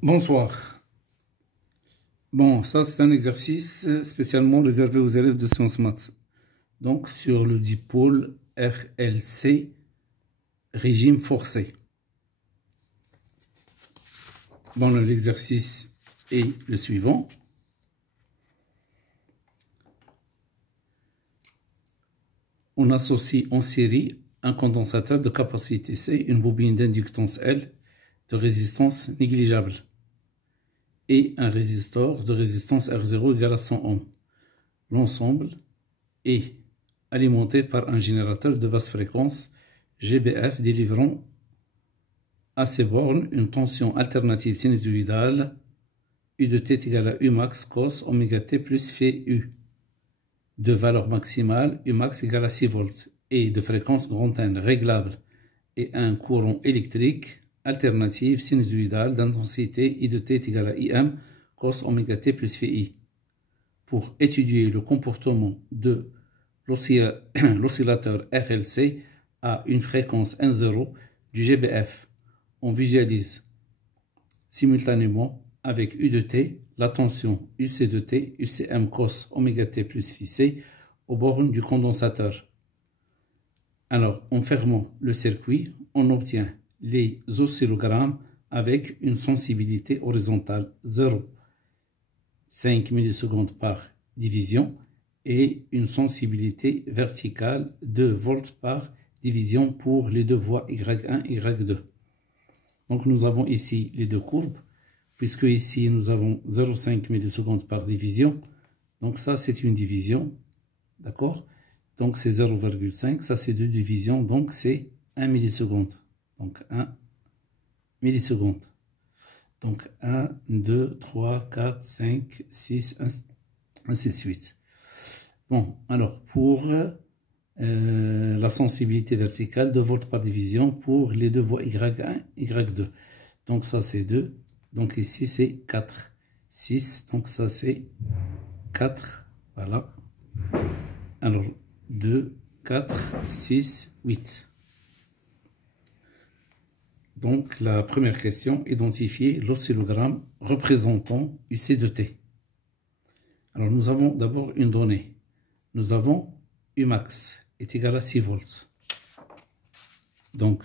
Bonsoir. Bon, ça c'est un exercice spécialement réservé aux élèves de sciences maths. Donc sur le dipôle RLC, régime forcé. Bon, l'exercice est le suivant. On associe en série un condensateur de capacité C, une bobine d'inductance L de résistance négligeable et un résistor de résistance R0 égale à 100 ohms. L'ensemble est alimenté par un générateur de basse fréquence GBF délivrant à ses bornes une tension alternative sinusoïdale U de t est égal à U max cos oméga t plus phi U de valeur maximale U max égale à 6 volts et de fréquence grand N réglable et un courant électrique alternative sinusoïdale d'intensité I de t est égal à IM cos oméga t plus phi I. Pour étudier le comportement de l'oscillateur RLC à une fréquence N0 du GBF, on visualise simultanément avec U de t la tension UC de t, UCM cos oméga t plus phi C aux bornes du condensateur. Alors, en fermant le circuit, on obtient les oscillogrammes avec une sensibilité horizontale 0,5 millisecondes par division et une sensibilité verticale 2 volts par division pour les deux voies Y1 et Y2. Donc nous avons ici les deux courbes, puisque ici nous avons 0,5 millisecondes par division. Donc ça c'est une division, d'accord? Donc c'est 0,5, ça c'est 2 divisions, donc c'est 1 milliseconde. Donc 1 milliseconde. Donc 1, 2, 3, 4, 5, 6, ainsi de suite. Bon, alors pour la sensibilité verticale, 2 volts par division pour les deux voies Y1, Y2. Donc ça c'est 2, donc ici c'est 4, 6, donc ça c'est 4, voilà. Alors 2, 4, 6, 8. Donc la première question, identifier l'oscillogramme représentant UC de t. Alors nous avons d'abord une donnée. Nous avons U max est égal à 6 volts. Donc,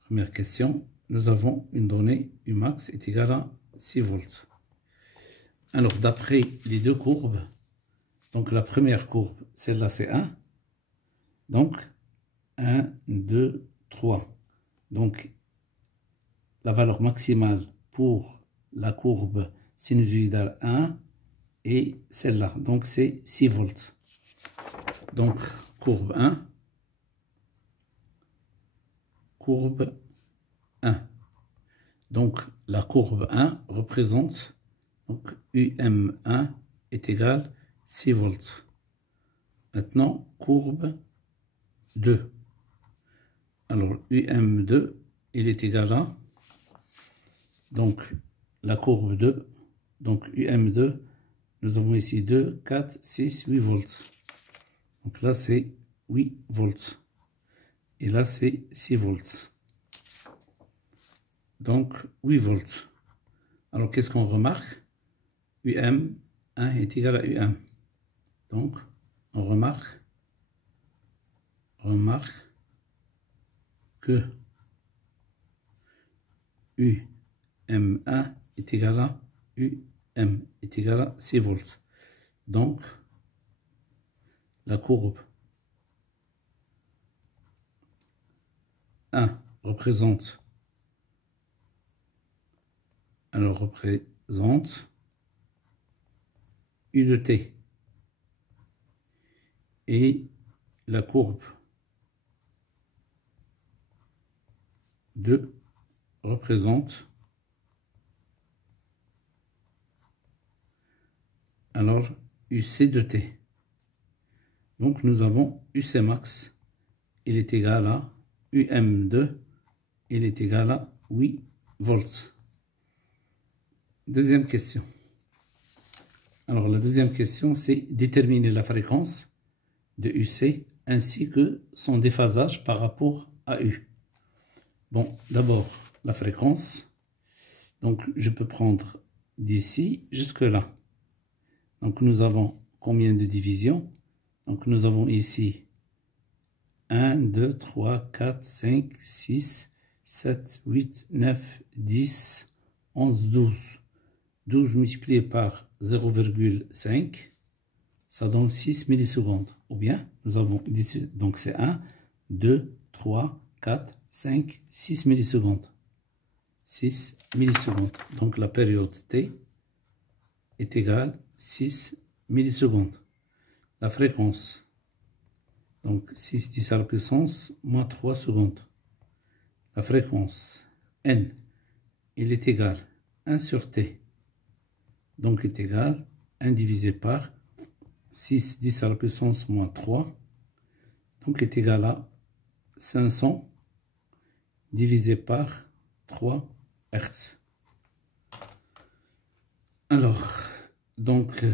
première question, nous avons une donnée U max est égal à 6 volts. Alors, d'après les deux courbes, donc la première courbe, celle-là c'est 1. Donc, 1, 2, 3. Donc, la valeur maximale pour la courbe sinusoïdale 1 et celle-là. Donc, c'est 6 volts. Donc, courbe 1. Courbe 1. Donc, la courbe 1 représente, donc, UM1 est égal à 6 volts. Maintenant, courbe 2. Alors, UM2, il est égal à, donc, la courbe 2, donc UM2, nous avons ici 2, 4, 6, 8 volts. Donc là, c'est 8 volts. Et là, c'est 6 volts. Donc, 8 volts. Alors, qu'est-ce qu'on remarque? UM1 est égal à UM. Donc, on remarque que UM1 est égal à UM est égal à 6 volts. Donc, la courbe 1 représente U de t et la courbe 2 représente alors UC de t. Donc nous avons UC max, il est égal à UM2, il est égal à 8 volts. Deuxième question. Alors la deuxième question, c'est déterminer la fréquence de UC ainsi que son déphasage par rapport à U. Bon, d'abord la fréquence. Donc, je peux prendre d'ici jusque là. Donc, nous avons combien de divisions? Donc, nous avons ici 1, 2, 3, 4, 5, 6, 7, 8, 9, 10, 11, 12. 12 multiplié par 0,5, ça donne 6 millisecondes. Ou bien, nous avons ici, donc c'est 1, 2, 3, 4, 5, 6 millisecondes. 6 millisecondes. Donc la période T est égale à 6 millisecondes. La fréquence, donc 6 10 à la puissance moins 3 secondes. La fréquence N, il est égal à 1 sur T. Donc est égal à 1 divisé par 6 10 à la puissance moins 3. Donc est égal à 500 divisé par 3 Hertz. Alors, donc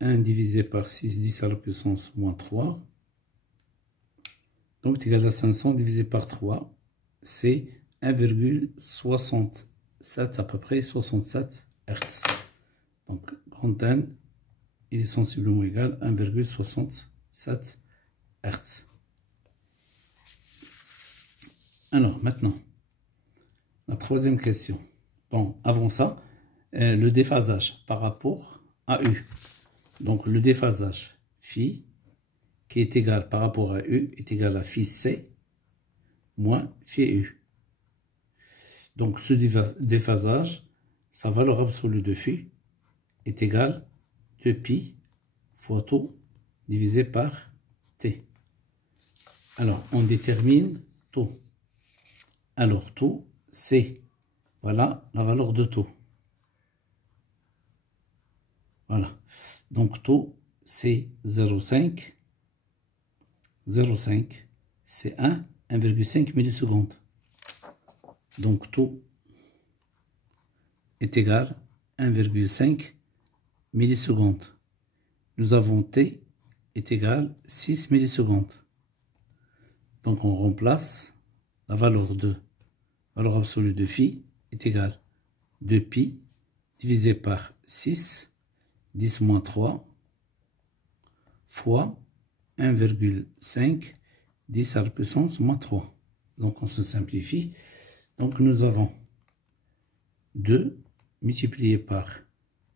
1 divisé par 6 10 à la puissance moins 3. Donc est égal à 500 divisé par 3. C'est 1,67 à peu près, 67 Hertz. Donc grand N, il est sensiblement égal à 1,67 Hertz. Alors maintenant, la troisième question. Bon, avant ça, le déphasage par rapport à U. Donc le déphasage phi qui est égal par rapport à U est égal à phi C moins phi U. Donc ce déphasage, sa valeur absolue de phi est égale à 2pi fois tau divisé par T. Alors on détermine tau. Alors tau, c'est, voilà la valeur de tau. Voilà. Donc tau, c'est 0,5. 0,5, c'est 1,5 millisecondes. Donc tau est égal à 1,5 millisecondes. Nous avons T est égal à 6 millisecondes. Donc on remplace la valeur absolue de phi est égale à 2pi divisé par 6, 10 moins 3, fois 1,5, 10 à la puissance moins 3. Donc on se simplifie. Donc nous avons 2 multiplié par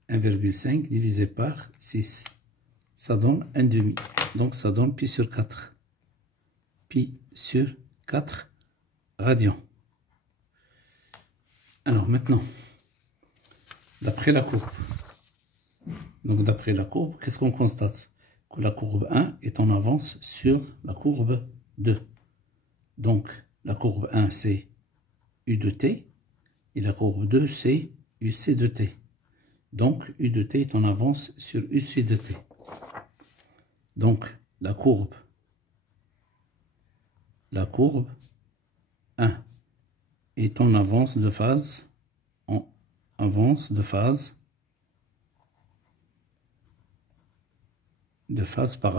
1,5 divisé par 6. Ça donne 1,5. Donc ça donne pi sur 4. Pi sur 4 radians. Alors maintenant, d'après la courbe. Donc d'après la courbe, qu'est-ce qu'on constate? Que la courbe 1 est en avance sur la courbe 2. Donc la courbe 1 c'est U de T et la courbe 2 c'est UC de T. Donc U de T est en avance sur UC de T. Donc la courbe 1 est en avance de phase, par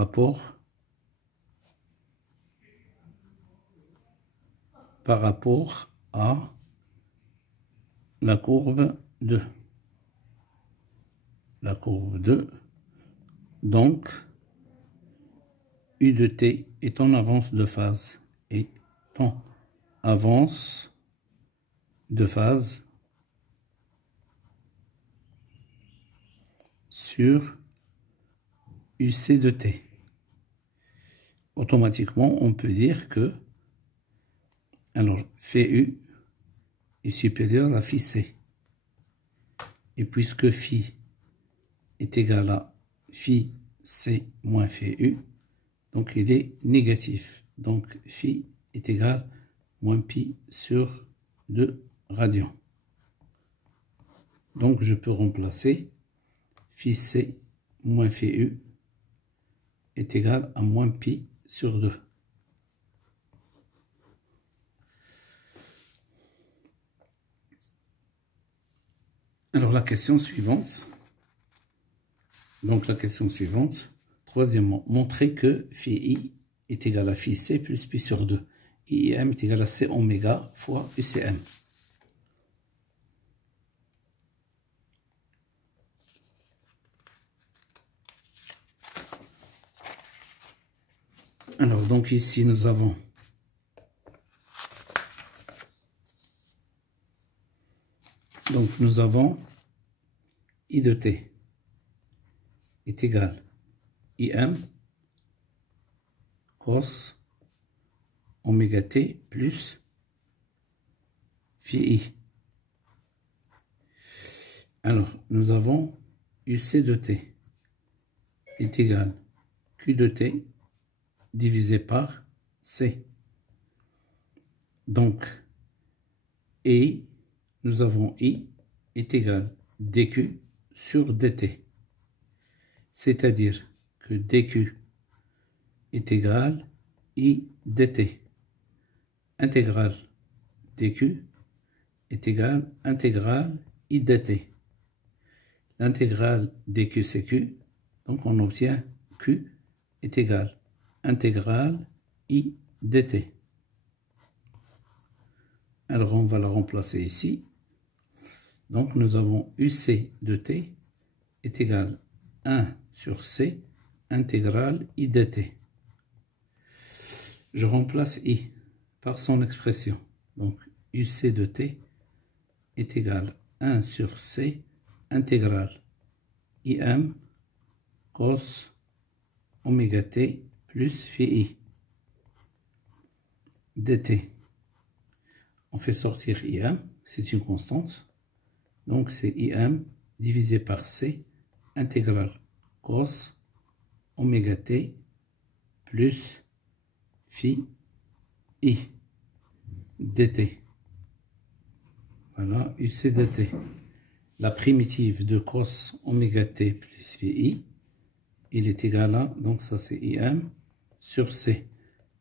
rapport à la courbe 2. La courbe 2, donc U de T est en avance de phase, sur UC de T. Automatiquement, on peut dire que alors phi U est supérieur à phi C. Et puisque phi est égal à phi C moins phi U, donc il est négatif. Donc phi est égal à moins pi sur 2 radians. Donc je peux remplacer phi C moins phi U est égal à moins pi sur 2. Alors la question suivante. Donc la question suivante. Troisièmement, montrer que phi I est égal à phi C plus pi sur 2. IM est égal à C oméga fois UCM. Alors, donc ici, nous avons I de t est égal IM cos oméga t plus phi I. Alors, nous avons UC de t est égal Q de t divisé par C. Donc, et nous avons I est égal dQ sur dt. C'est-à-dire que dQ est égal I dt. Intégrale dQ est égal intégrale I dt. L'intégrale dQ c'est Q, donc on obtient Q est égal intégrale I dt. Alors on va la remplacer ici. Donc nous avons UC de t est égal 1 sur C intégrale I dt. Je remplace I par son expression. Donc UC de t est égal 1 sur C intégrale IM cos oméga t plus phi I dt. On fait sortir IM, c'est une constante. Donc c'est IM divisé par C intégrale cos oméga t plus phi I dt. Voilà, UC dt. La primitive de cos oméga t plus phi I, il est égal à, donc ça c'est IM sur C.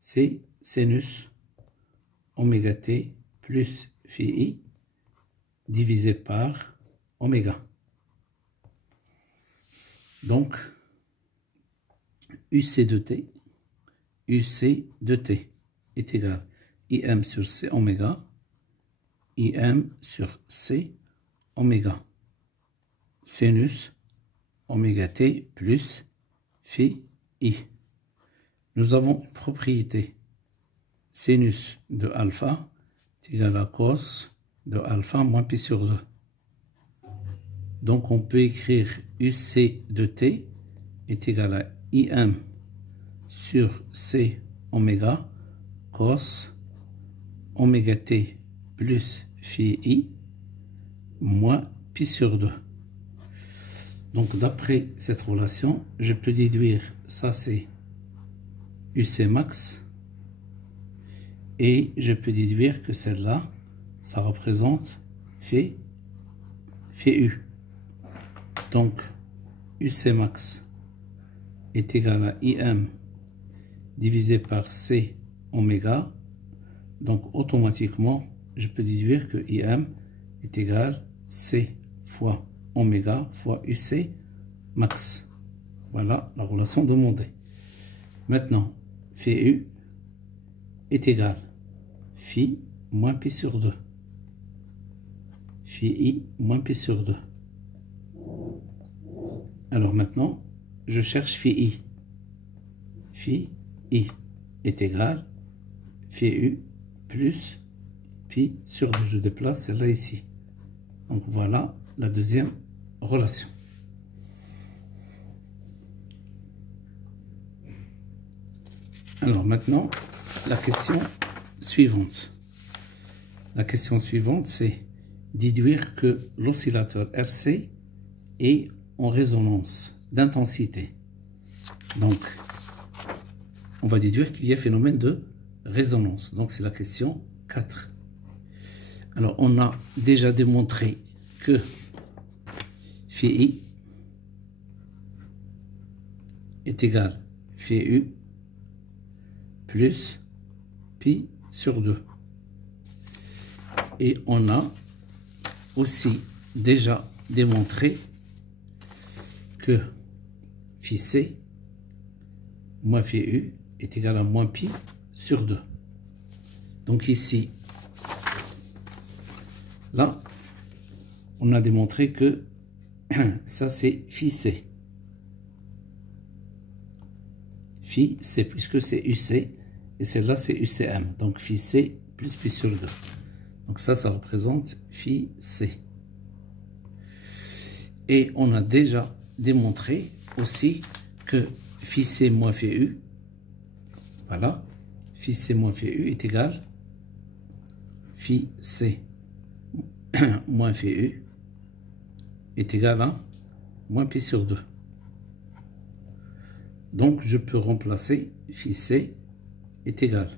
C'est sinus oméga t plus phi I divisé par oméga. Donc, UC de t est égal IM sur C oméga, IM sur C oméga, sinus oméga t plus phi I. Nous avons une propriété sinus de alpha est égal à cos de alpha moins pi sur 2. Donc on peut écrire UC de t est égal à IM sur C oméga cos oméga t plus phi I moins pi sur 2. Donc d'après cette relation, je peux déduire ça c'est UC max et je peux déduire que celle-là ça représente phi U. Donc, UC max est égal à IM divisé par C oméga. Donc, automatiquement, je peux déduire que IM est égal C fois oméga fois UC max. Voilà la relation demandée. Maintenant, phi U est égal phi moins pi sur 2. Phi I moins pi sur 2. Alors maintenant, je cherche phi I. Phi I est égal phi U plus pi sur 2. Je déplace celle-là ici. Donc voilà la deuxième relation. Alors maintenant, la question suivante. La question suivante, c'est déduire que l'oscillateur RC est en résonance d'intensité. Donc, on va déduire qu'il y a phénomène de résonance. Donc, c'est la question 4. Alors, on a déjà démontré que phi I est égal phi U plus pi sur 2. Et on a aussi déjà démontré que phi C moins phi U est égal à moins pi sur 2. Donc ici, là, on a démontré que ça c'est phi C. phi C, puisque c'est UC, et celle-là c'est UCM. Donc phi C plus pi sur 2. Donc ça représente phi C. Et on a déjà démontré aussi que phi C moins phi U, voilà, phi C moins phi U est égal phi C moins phi U est égal à moins pi sur 2. Donc je peux remplacer phi C est égal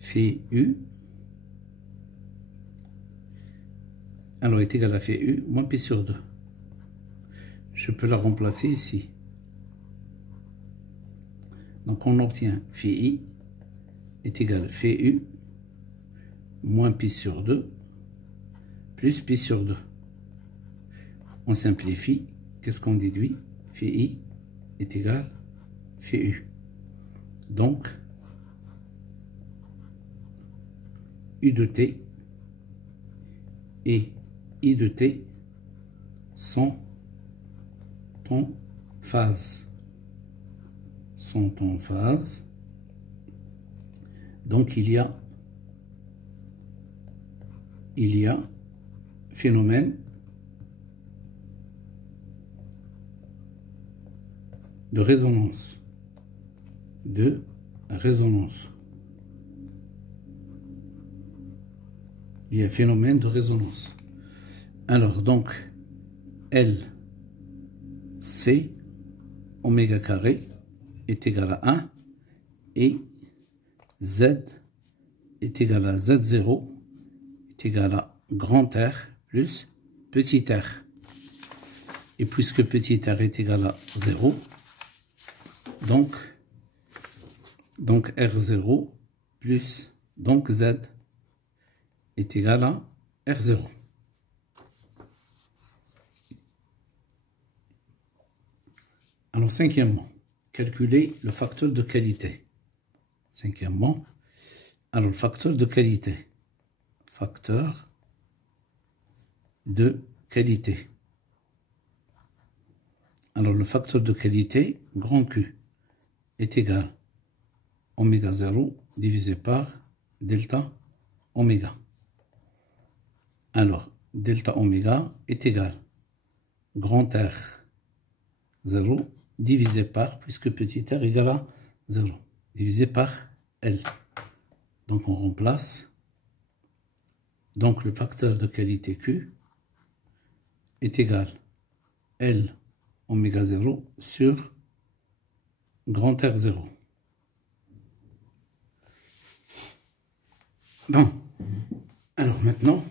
phi U, alors est égal à phi U moins pi sur 2. Je peux la remplacer ici. Donc on obtient phi I est égal à phi U moins pi sur 2 plus pi sur 2. On simplifie. Qu'est-ce qu'on déduit? Phi I est égal à phi U. Donc U de t et I de t sont en phase. Donc il y a phénomène de résonance. Il y a phénomène de résonance. Alors donc L C oméga carré est égal à 1 et Z est égal à Z0 est égal à grand R plus petit r. Et puisque petit r est égal à 0, donc R0 plus donc Z est égal à R0. Alors cinquièmement, calculer le facteur de qualité. Alors le facteur de qualité. Alors le facteur de qualité, grand Q, est égal à oméga 0 divisé par delta oméga. Alors delta oméga est égal à grand R 0 divisé par, puisque petit r égale à 0, divisé par L. Donc on remplace. Donc le facteur de qualité Q est égal à L oméga 0 sur grand R 0. Bon, alors maintenant,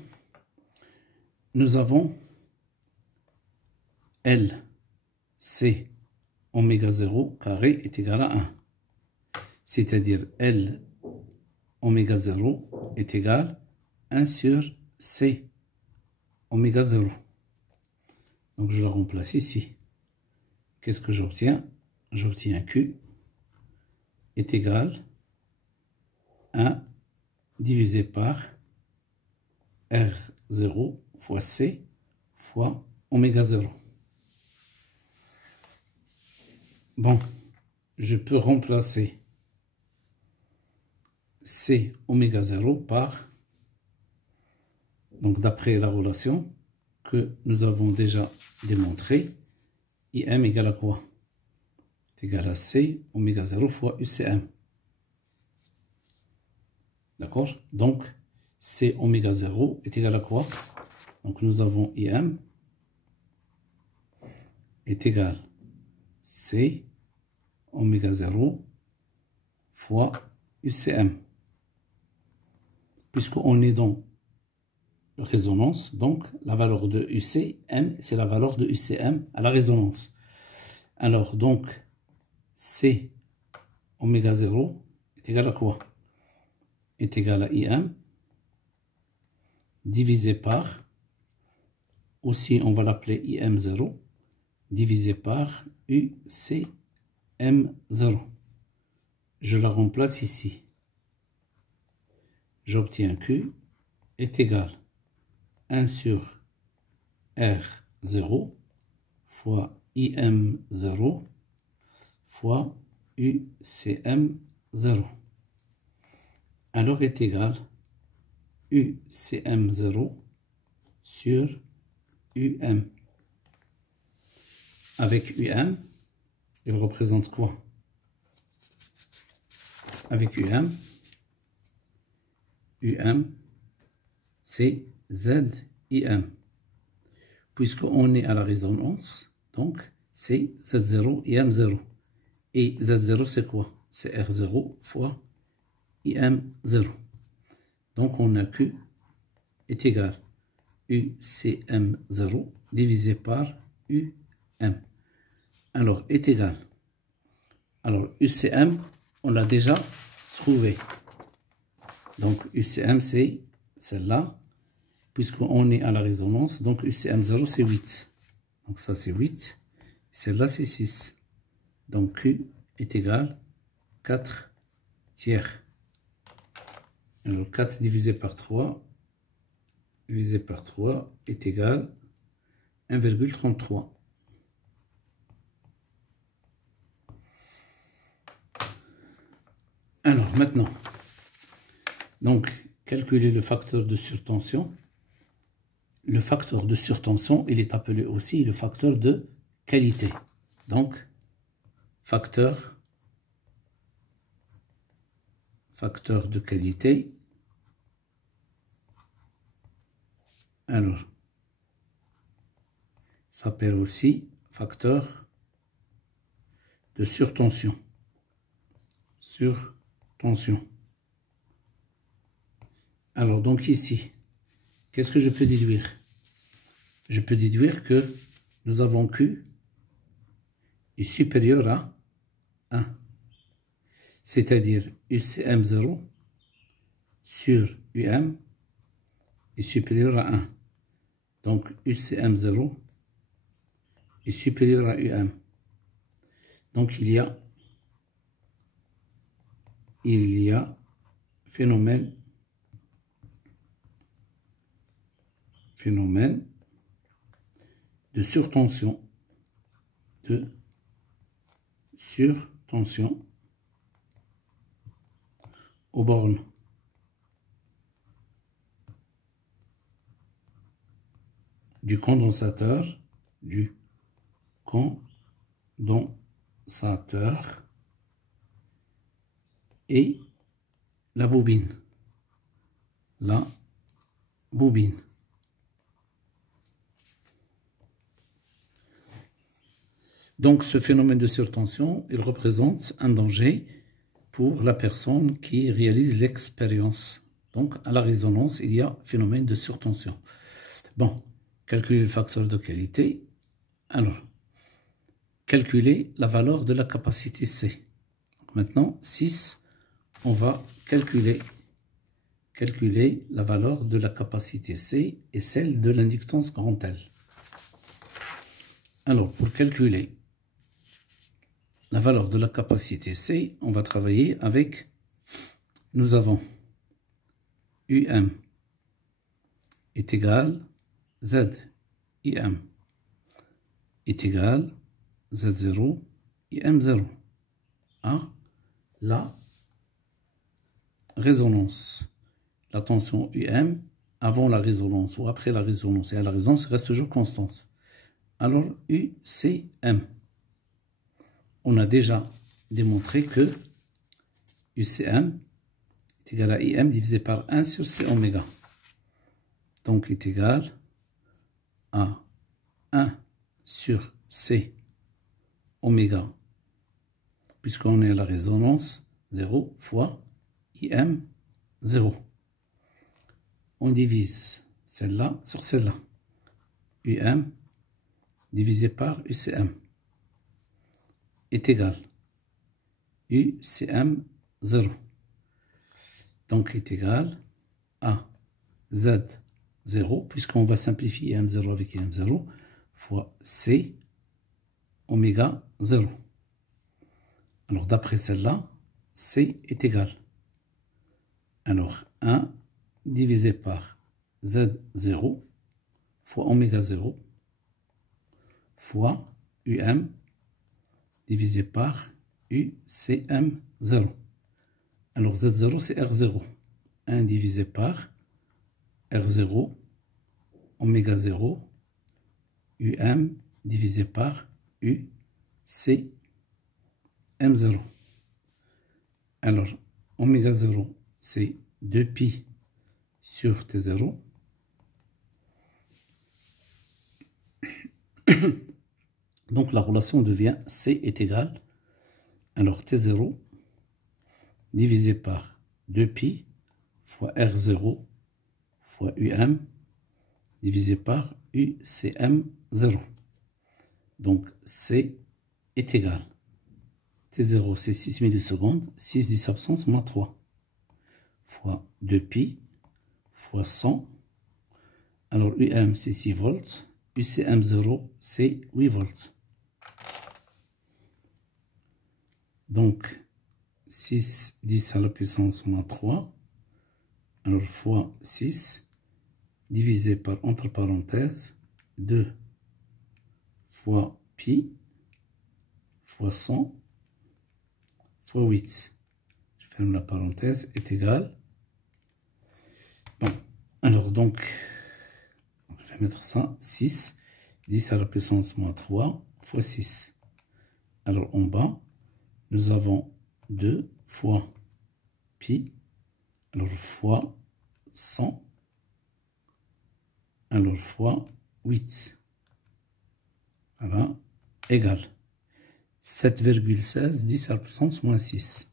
nous avons L C oméga 0 carré est égal à 1. C'est-à-dire L oméga 0 est égal à 1 sur C oméga 0. Donc je la remplace ici. Qu'est-ce que j'obtiens? J'obtiens Q est égal à 1 divisé par R0 fois C fois oméga 0. Bon, je peux remplacer C oméga 0 par, donc d'après la relation que nous avons déjà démontrée, IM égale à quoi? C'est égal à C oméga 0 fois UCM. D'accord? Donc, C oméga 0 est égal à quoi? Donc, nous avons IM est égal à C oméga 0 fois UCM. Puisqu'on est dans résonance, donc la valeur de UCM, c'est la valeur de UCM à la résonance. Alors, donc, C oméga 0 est égal à quoi? Est égal à IM divisé par, aussi on va l'appeler IM0, divisé par UCM0. Je la remplace ici. J'obtiens Q est égal à 1 sur R0 fois IM0 fois UCM0. Alors est égal UCM0 sur UM. Avec UM, il représente quoi? Avec UM, c'est ZIM. Puisqu'on est à la résonance, donc c'est Z0, IM0. Et Z0, c'est quoi? C'est R0 fois IM0. Donc on a Q est égal UCM0 divisé par UM. Alors, est égal. Alors, UCM, on l'a déjà trouvé. Donc, UCM, c'est celle-là, puisqu'on est à la résonance. Donc, UCM0, c'est 8. Donc, ça, c'est 8. Celle-là, c'est 6. Donc, Q est égal 4 tiers. Alors, 4 divisé par 3 est égal 1,33. Alors, maintenant, donc, calculer le facteur de surtension. Le facteur de surtension, il est appelé aussi le facteur de qualité. Donc, facteur de qualité. Alors, s'appelle aussi facteur de surtension. Surtension. Alors, donc ici, qu'est-ce que je peux déduire? Je peux déduire que nous avons Q est supérieur à 1. C'est-à-dire UCM0 sur UM est supérieur à 1. Donc UCM0 est supérieur à UM. Donc il y a phénomène de surtension. Aux bornes du condensateur et la bobine. Donc, ce phénomène de surtension, il représente un danger pour la personne qui réalise l'expérience. Donc, à la résonance, il y a phénomène de surtension. Bon, calculer le facteur de qualité. Alors, calculer la valeur de la capacité C. Donc, maintenant, 6, on va calculer la valeur de la capacité C et celle de l'inductance grand L. Alors, pour calculer la valeur de la capacité C, on va travailler avec, nous avons UM est égal ZIM est égal Z0 IM0 à la résonance. La tension UM avant la résonance ou après la résonance. Et à la résonance, reste toujours constante. Alors, UCM. On a déjà démontré que UCM est égal à IM divisé par 1 sur C oméga. Donc, est égal à 1 sur C oméga, puisqu'on est à la résonance, 0 fois IM 0. On divise celle-là sur celle-là. UM divisé par UCM est égal UCM 0. Donc est égal à Z0, puisqu'on va simplifier M0 avec M0, fois C oméga 0. Alors d'après celle-là, C est égal. Alors 1 divisé par Z0 fois oméga 0 fois UM divisé par UCM0. Alors Z0 c'est R0. 1 divisé par R0, oméga 0, UM divisé par UCM0. Alors, oméga 0, c'est 2pi sur T0. Donc, la relation devient C est égal. Alors, T0 divisé par 2pi fois R0 fois UM divisé par UCM0. Donc, C est égal. T0, c'est 6 millisecondes, 6 10 absence, moins 3, fois 2pi, fois 100. Alors, UM, c'est 6 volts, UCM0, c'est 8 volts. Donc, 6 10 à la puissance moins 3, alors fois 6, divisé par, entre parenthèses, 2 fois pi, fois 100, fois 8. Je ferme la parenthèse, est égal. Bon, alors donc, je vais mettre ça, 6, 10 à la puissance moins 3, fois 6. Alors en bas, nous avons 2 fois pi, alors fois 100, alors fois 8. Voilà, égal 7,16, 10 à la puissance moins 6.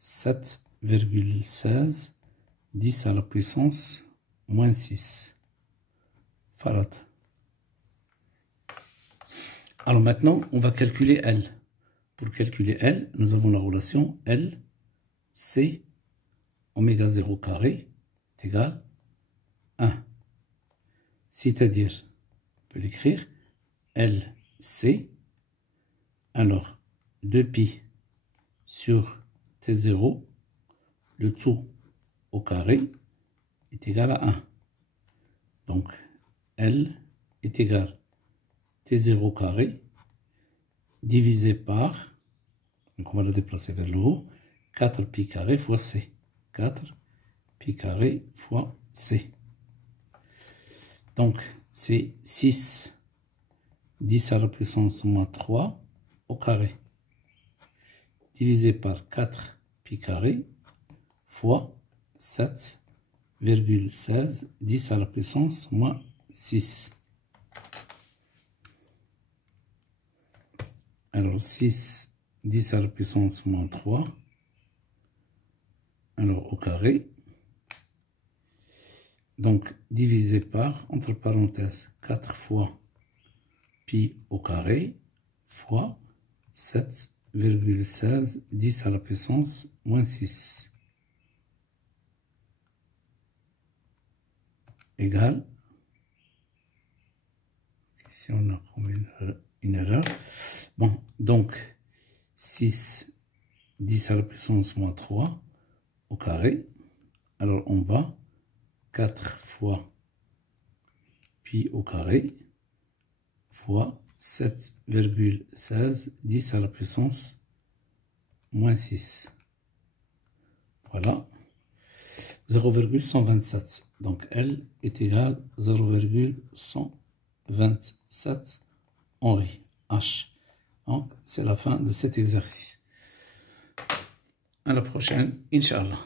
7,16, 10 à la puissance moins 6 farad. Alors maintenant, on va calculer L. Pour calculer L, nous avons la relation L, C, oméga 0 carré est égal à 1. C'est-à-dire, on peut l'écrire L, C, alors 2pi sur T0, le tout au carré est égal à 1. Donc, L est égal T0 carré divisé par, donc on va le déplacer vers le haut, 4pi carré fois C. 4pi carré fois C. Donc, c'est 6, 10 à la puissance moins 3 au carré, divisé par 4pi carré fois 7,16, 10 à la puissance moins 6. Alors 6, 10 à la puissance moins 3, alors au carré, donc divisé par, entre parenthèses, 4 fois pi au carré, fois 7,16, 10 à la puissance moins 6. Égal, ici on a commis une erreur. Bon, donc 6, 10 à la puissance moins 3 au carré. Alors en bas, 4 fois pi au carré fois 7,16, 10 à la puissance moins 6. Voilà, 0,127. Donc L est égal à 0,127 Henri. H. Donc c'est la fin de cet exercice. À la prochaine, Inch'Allah.